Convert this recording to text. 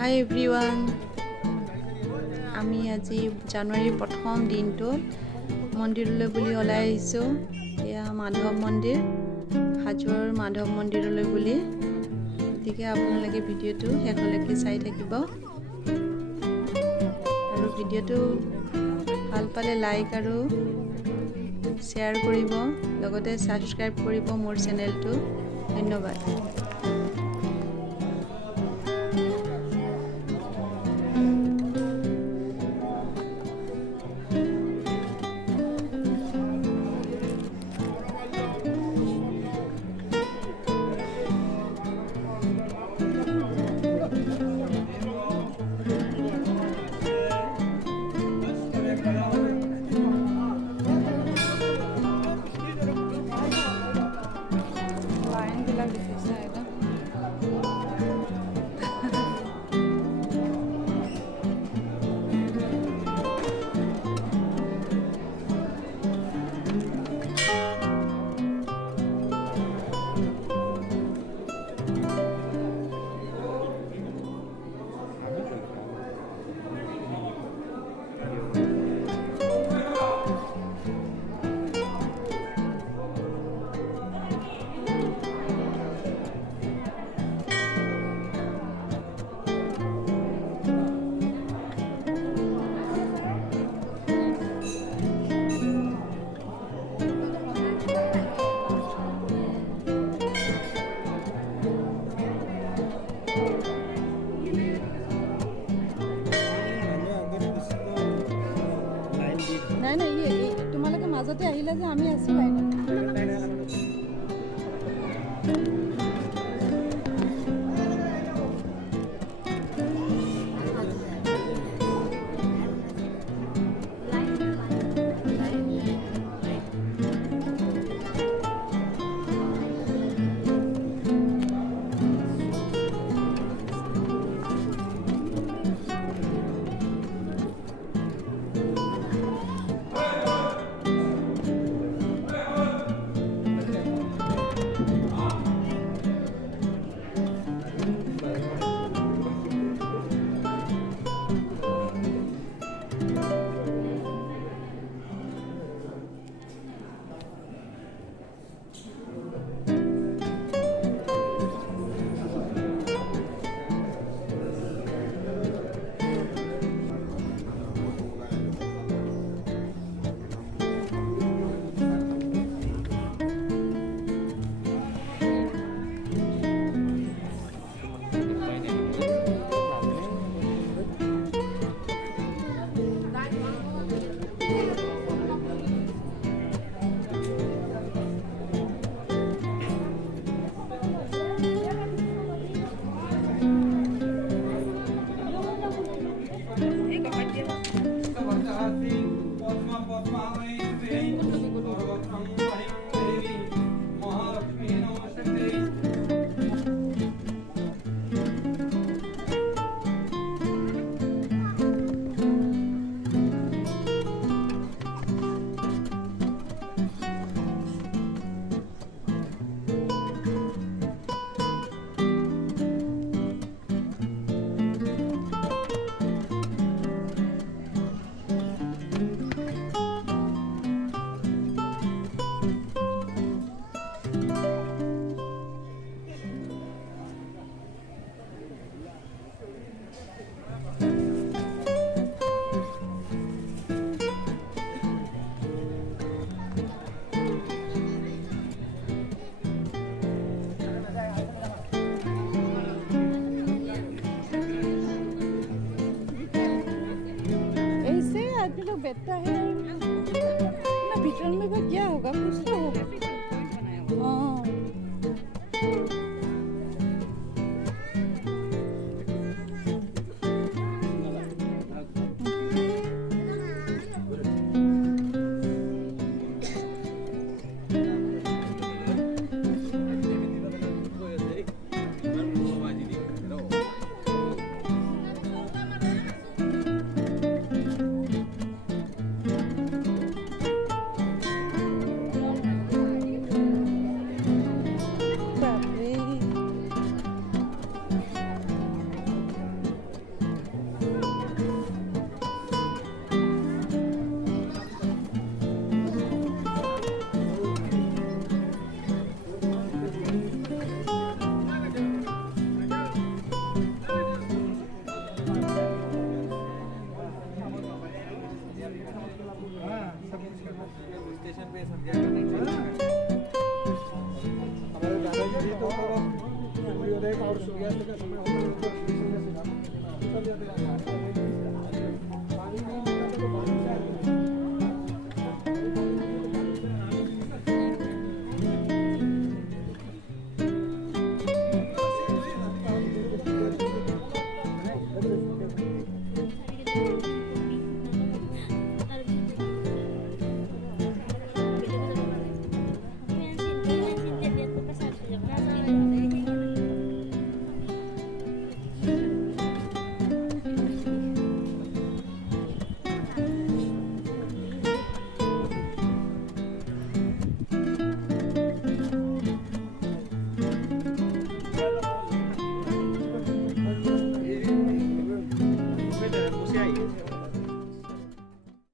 High everyone, আমি আজি জানুৱাৰীৰ প্ৰথম দিনটোত মন্দিৰলৈ বুলি ওলাই আহিছোঁ। এয়া মাধৱ মন্দিৰ, হাজোৰ মাধৱ মন্দিৰলৈ বুলি। গতিকে আপোনালোকে ভিডিঅ'টো শেষলৈকে চাই থাকিব আৰু ভিডিঅ'টো ভাল পালে লাইক আৰু শ্বেয়াৰ কৰিব, লগতে ছাবস্ক্ৰাইব কৰিব মোৰ চেনেলটো। ধন্যবাদ। লাইনবিলাক দেখিছে একদম। নাই নাই, তোমালোকে মাজতে আহিলে যে আমি আছোঁ লাইনত। लोग बैठता है ना, भीतर में भी क्या होगा, कुछ तो होगा। हाँ सूर्योदय का और सूर्यास्त का समय होता है